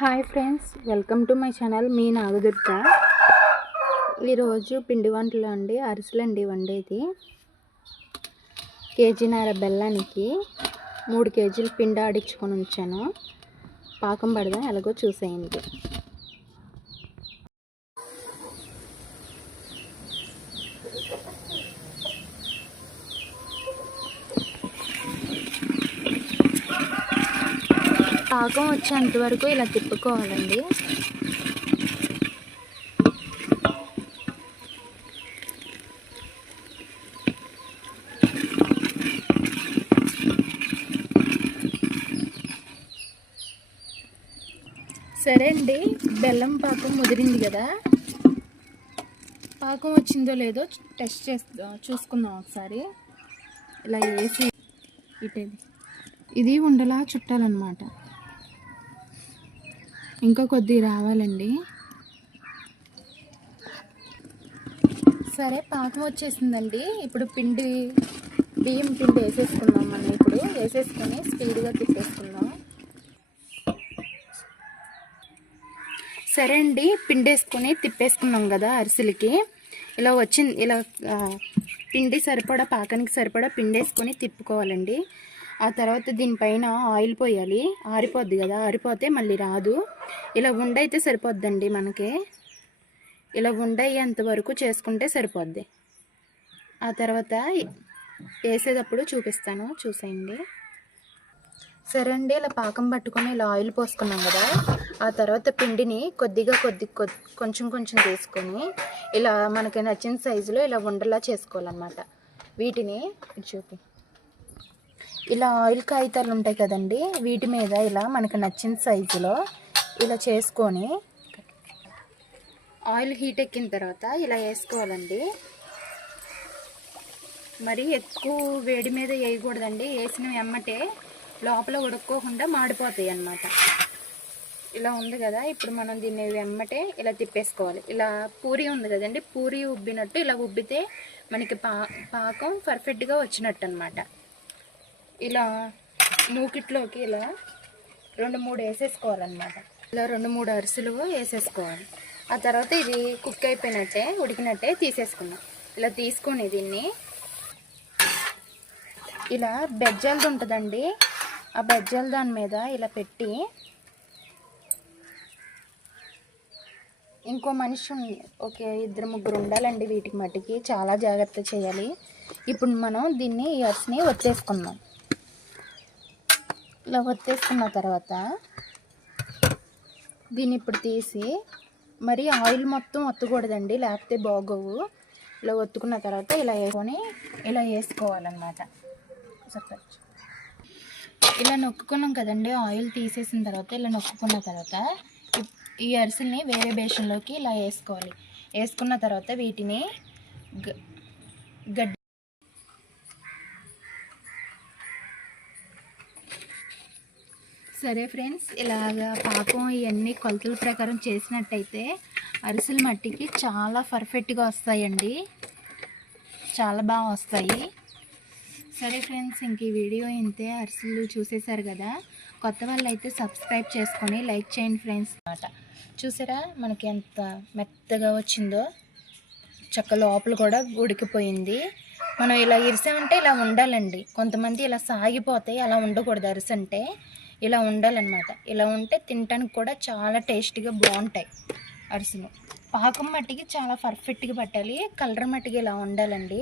Hi friends welcome to my channel మీ నాగదుర్గ. ఈరోజు పిండి వంటలు అండి అరిసెలు అండి వండేది. కేజీన్నర బెల్లానికి మూడు కేజీలు పిండి ఆడించుకొని ఉంచాను. పాకం పడదా ఎలాగో చూసేయండి. పాకం వచ్చేంత వరకు ఇలా తిప్పుకోవాలండి. సరే అండి బెల్లం పాకం ముదిరింది కదా. పాకం వచ్చిందో లేదో టెస్ట్ చేస్తా చూసుకుందాం ఒకసారి. ఇలా వేసి ఇటేది ఇది ఉండలా చుట్టాలన్నమాట. ఇంకా కొద్ది రావాలండి. సరే పాకం వచ్చేసిందండి. ఇప్పుడు పిండి బియ్యం పిండి వేసేసుకుందాం మనం ఇప్పుడు. వేసేసుకొని స్పీడ్గా తిప్పేసుకుందాం. సరే అండి పిండి వేసుకొని తిప్పేసుకున్నాం కదా అరిసెలకి. ఇలా వచ్చింది ఇలా పిండి సరిపడా పాకానికి సరిపడా పిండి వేసుకొని తిప్పుకోవాలండి. ఆ తర్వాత దీనిపైన ఆయిల్ పోయాలి. ఆరిపోద్ది కదా ఆరిపోతే మళ్ళీ రాదు. ఇలా ఉండైతే సరిపోద్దండి మనకి. ఇలా ఉండయ్యేంత వరకు చేసుకుంటే సరిపోద్ది. ఆ తర్వాత వేసేటప్పుడు చూపిస్తాను చూసేయండి. సరే అండి ఇలా పాకం పట్టుకొని ఇలా ఆయిల్ పోసుకున్నాం కదా ఆ తర్వాత పిండిని కొద్దిగా కొద్ది కొద్ది కొంచెం కొంచెం తీసుకొని ఇలా మనకి నచ్చిన సైజులో ఇలా ఉండలా చేసుకోవాలన్నమాట. వీటిని చూపి ఇలా ఆయిల్ కాగితాలు ఉంటాయి కదండి వీటి మీద ఇలా మనకు నచ్చిన సైజులో ఇలా చేసుకొని ఆయిల్ హీట్ ఎక్కిన తర్వాత ఇలా వేసుకోవాలండి. మరి ఎక్కువ వేడి మీద వేయకూడదండి వేసిన వెమ్మటే లోపల ఉడుక్కోకుండా మాడిపోతాయి అన్నమాట. ఇలా ఉంది కదా ఇప్పుడు మనం దీన్ని వెమ్మటే ఇలా తిప్పేసుకోవాలి. ఇలా పూరి ఉంది కదండి పూరి ఉబ్బినట్టు ఇలా ఉబ్బితే మనకి పా పాకం పర్ఫెక్ట్గా వచ్చినట్టు అనమాట ఇలా నూకిట్లోకి ఇలా రెండు మూడు వేసేసుకోవాలన్నమాట. ఇలా రెండు మూడు అరిసెలు వేసేసుకోవాలి. ఆ తర్వాత ఇది కుక్ అయిపోయినట్టే ఉడికినట్టే తీసేసుకున్నాం ఇలా తీసుకొని దీన్ని ఇలా బెజ్జల్ది ఉంటుందండి. ఆ బెజ్జల్ దాని మీద ఇలా పెట్టి ఇంకో మనిషి ఉంది ఓకే ఇద్దరు ముగ్గురు ఉండాలండి వీటికి మట్టికి. చాలా జాగ్రత్త చేయాలి. ఇప్పుడు మనం దీన్ని ఇయర్స్ని ఒత్తేసుకుందాం. ఇలా ఒత్తేసుకున్న తర్వాత దీన్ని ఇప్పుడు తీసి మరి ఆయిల్ మొత్తం ఒత్తకూడదండి లేకపోతే బాగోవు. ఇలా ఒత్తుకున్న తర్వాత ఇలా వేసుకొని ఇలా వేసుకోవాలన్నమాట. చెప్పచ్చు ఇలా నొక్కుకున్నాం కదండి ఆయిల్ తీసేసిన తర్వాత ఇలా నొక్కుకున్న తర్వాత ఈ అరిసెల్ని వేరే బేషన్లోకి ఇలా వేసుకోవాలి. వేసుకున్న తర్వాత వీటిని గ- గడ్డి సరే ఫ్రెండ్స్ ఇలాగా పాకం ఇవన్నీ కొలతల ప్రకారం చేసినట్టయితే అరిసెల మట్టికి చాలా పర్ఫెక్ట్గా వస్తాయండి. చాలా బాగా వస్తాయి. సరే ఫ్రెండ్స్ ఇంక ఈ వీడియో ఇంతే అరిసెలు చూసేశారు కదా. కొత్త వాళ్ళు అయితే సబ్స్క్రైబ్ చేసుకొని లైక్ చేయండి ఫ్రెండ్స్. అన్నమాట. చూసారా మనకి ఎంత మెత్తగా వచ్చిందో? చక్క లోపల కూడా ఉడికిపోయింది. మనం ఇలా ఇరిసామంటే ఇలా ఉండాలండి. కొంతమంది ఇలా సాగిపోతాయి అలా ఉండకూడదు అరిసె అంటే. ఇలా ఉండాలన్నమాట. ఇలా ఉంటే తినటానికి కూడా చాలా టేస్టీగా బాగుంటాయి అరిసెలు. పాకం మట్టికి చాలా పర్ఫెక్ట్గా పట్టాలి. కలర్ మట్టికి ఇలా ఉండాలండి.